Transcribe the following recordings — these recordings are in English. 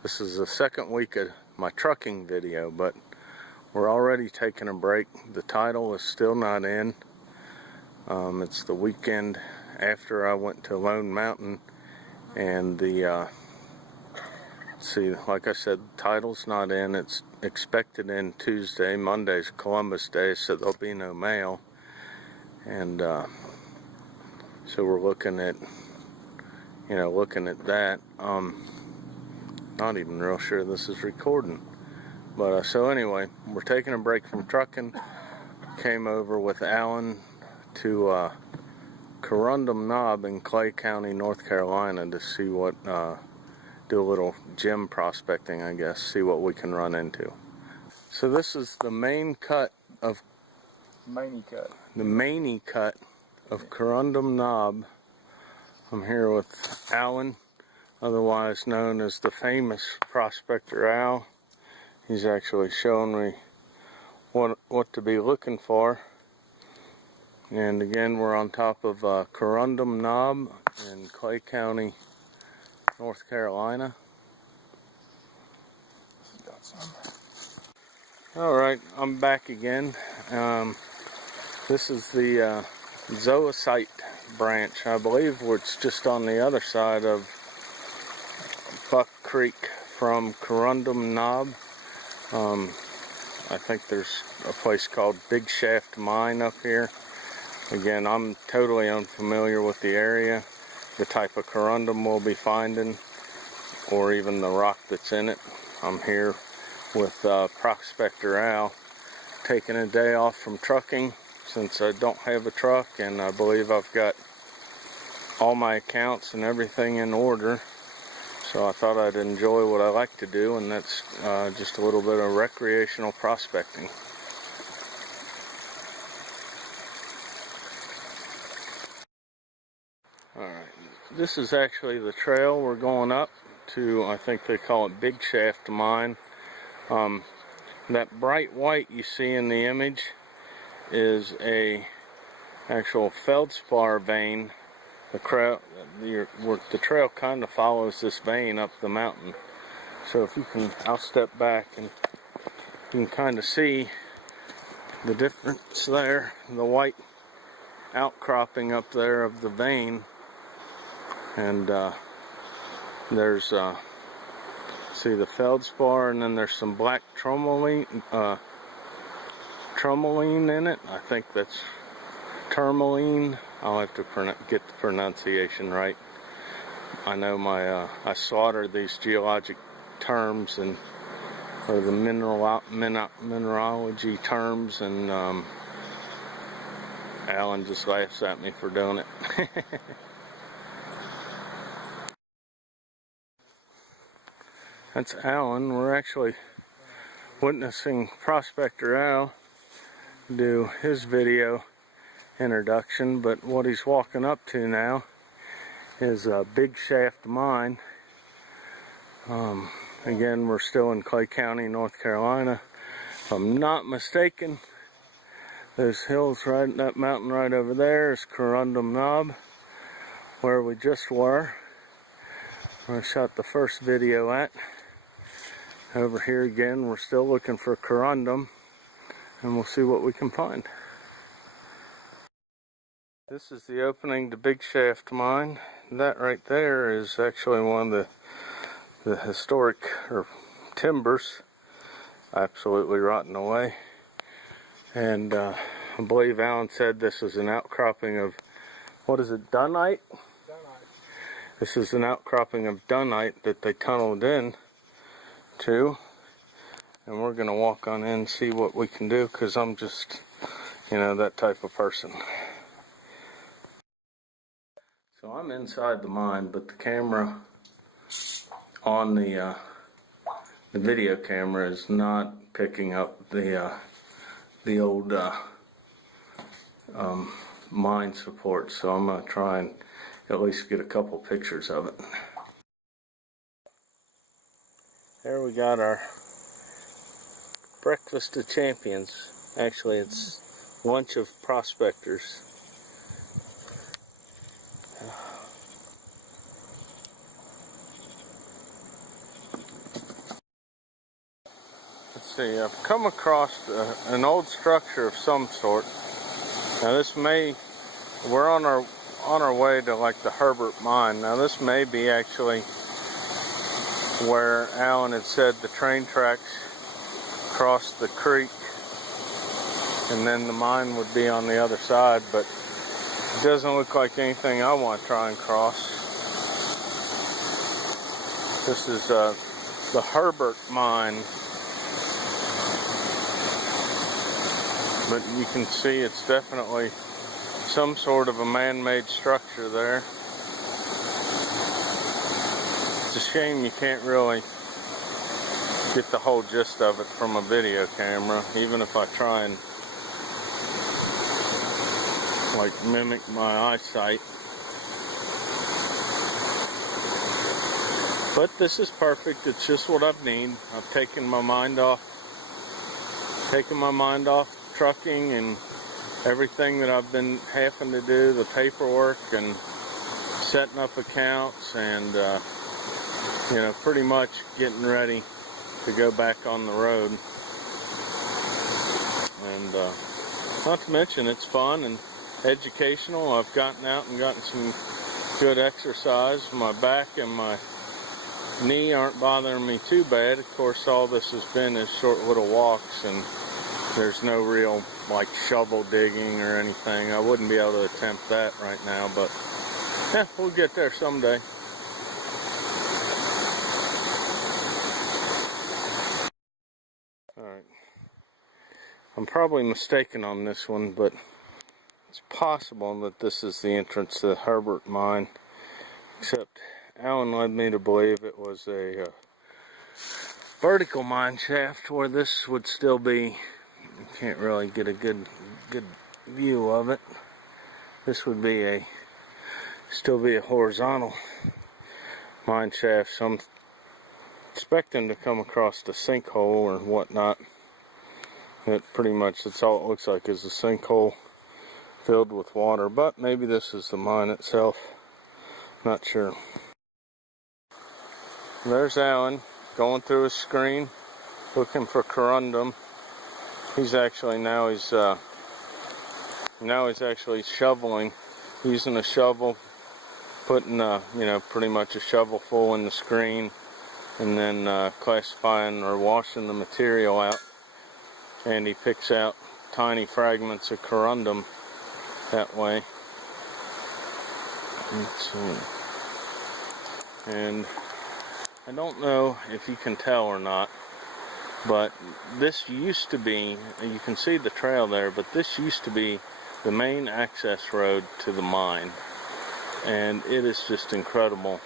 This is the second week of my trucking video, but we're already taking a break. The title is still not in. It's the weekend after I went to Lone Mountain, and see, like I said, the title's not in. It's expected in Tuesday. Monday's Columbus Day, so there'll be no mail. And so we're looking at that. Not even real sure this is recording. But so anyway, we're taking a break from trucking. Came over with Alan to Corundum Knob in Clay County, North Carolina, to see what, do a little gem prospecting, I guess, see what we can run into. So this is the main cut of the mainy cut of Corundum Knob. I'm here with Alan, otherwise known as the famous Prospector Al. He's actually showing me what to be looking for. And again, we're on top of Corundum Knob in Clay County, North Carolina. Alright, I'm back again. This is the zoisite branch. I believe it's just on the other side of Buck Creek from Corundum Knob. I think there's a place called Big Shaft Mine up here. Again, I'm totally unfamiliar with the area, the type of corundum we'll be finding, or even the rock that's in it. I'm here with Prospector Al, taking a day off from trucking since I don't have a truck, and I believe I've got all my accounts and everything in order. So I thought I'd enjoy what I like to do, and that's just a little bit of recreational prospecting. Alright, this is actually the trail we're going up to. I think they call it Big Shaft Mine. That bright white you see in the image is a actual feldspar vein. The trail kind of follows this vein up the mountain. So if you can, I'll step back and you can kind of see the difference there. The white outcropping up there of the vein. And there's, see the feldspar, and then there's some black tourmaline in it. I think that's tourmaline. I'll have to get the pronunciation right. I know I slaughter these geologic terms or the mineralogy terms, and Alan just laughs at me for doing it. That's Alan. We're actually witnessing Prospector Al do his video introduction, but what he's walking up to now is a Big Shaft Mine. Again, we're still in Clay County, North Carolina. If I'm not mistaken, those hills right, that mountain right over there is Corundum Knob, where we just were, where I shot the first video at. Over here again, we're still looking for corundum, and we'll see what we can find. This is the opening to Big Shaft Mine. That right there is actually one of the historic timbers, absolutely rotting away. And I believe Alan said this is an outcropping of, what is it, dunite? This is an outcropping of dunite that they tunneled in to, and we're gonna walk on in and see what we can do, because I'm just, that type of person. So I'm inside the mine, but the camera on the video camera is not picking up the old mine support, so I'm gonna try and at least get a couple pictures of it. There we got our breakfast of champions. Actually, it's lunch of prospectors. Let's see, I've come across an old structure of some sort. Now we're on our way to like the Herbert mine. Now this may be actually where Alan had said the train tracks crossed the creek and then the mine would be on the other side, but it doesn't look like anything I want to try and cross. This is the Herbert mine. But you can see it's definitely some sort of a man-made structure there. It's a shame you can't really get the whole gist of it from a video camera, even if I try and like mimic my eyesight. But this is perfect. It's just what I need. I've taken my mind off trucking and everything that I've been having to do, the paperwork and setting up accounts and you know, pretty much getting ready to go back on the road. And not to mention it's fun and educational. I've gotten out and gotten some good exercise. My back and my knee aren't bothering me too bad. Of course, all this has been is short little walks, and there's no real like shovel digging or anything. I wouldn't be able to attempt that right now, but yeah, we'll get there someday. Alright, I'm probably mistaken on this one, but it's possible that this is the entrance to the Herbert mine, except Alan led me to believe it was a vertical mine shaft where this would still be. You can't really get a good view of it. This would be still be a horizontal mine shaft, so I'm expecting to come across the sinkhole or whatnot. Pretty much that's all it looks like, is a sinkhole filled with water, but maybe this is the mine itself. Not sure. There's Alan going through his screen looking for corundum. He's actually now he's actually shoveling, using a shovel, putting you know, pretty much a shovel full in the screen, and then classifying or washing the material out. And he picks out tiny fragments of corundum that way. Let's see. And I don't know if you can tell or not, but this used to be, you can see the trail there, but this used to be the main access road to the mine. And it is just incredible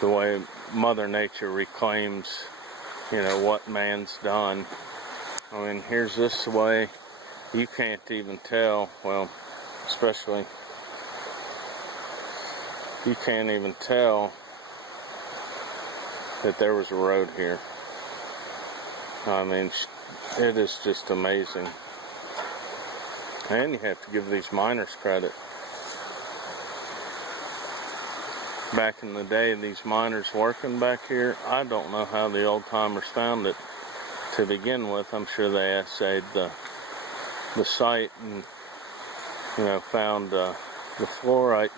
the way Mother Nature reclaims, you know, what man's done. I mean, here's this way, you can't even tell, well, especially, you can't even tell that there was a road here. I mean, it is just amazing. And you have to give these miners credit. Back in the day, these miners working back here, I don't know how the old timers found it to begin with. I'm sure they assayed the site and, you know, found the chlorite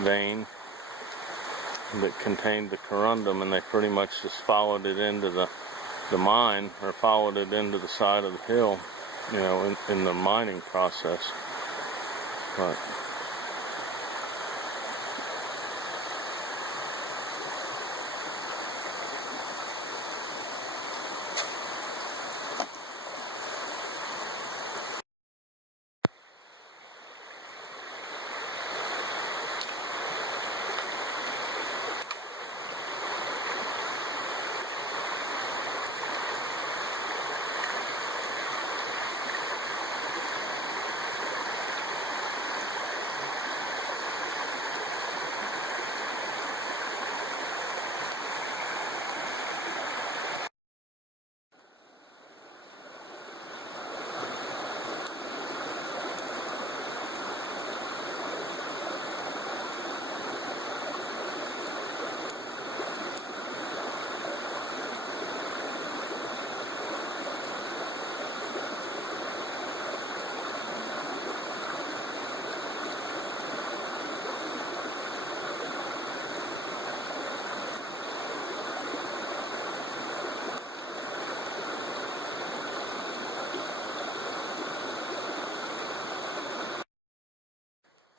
vein that contained the corundum, and they pretty much just followed it into the mine, or followed it into the side of the hill, you know, in the mining process. But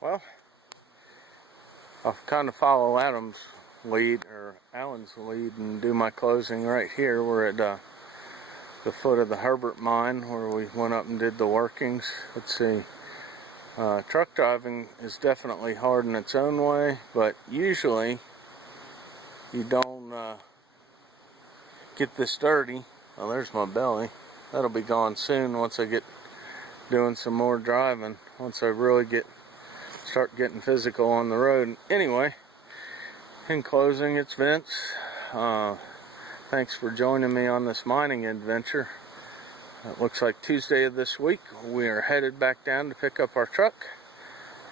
Well, I'll kind of follow Alan's lead and do my closing right here. We're at the foot of the Herbert mine where we went up and did the workings. Let's see. Truck driving is definitely hard in its own way, but usually you don't get this dirty. Oh, there's my belly. That'll be gone soon once I get doing some more driving, once I really start getting physical on the road. Anyway, in closing, it's Vince. Thanks for joining me on this mining adventure. It looks like Tuesday of this week. We are headed back down to pick up our truck.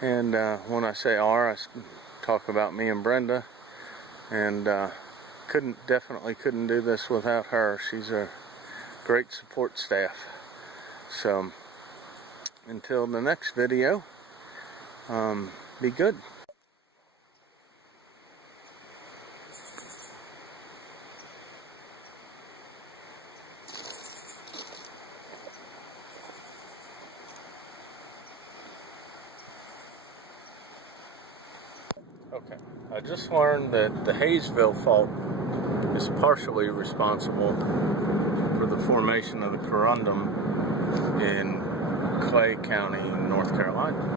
And when I say our, I talk about me and Brenda. And definitely couldn't do this without her. She's a great support staff. So until the next video, be good. Okay, I just learned that the Hayesville fault is partially responsible for the formation of the Corundum in Clay County, North Carolina.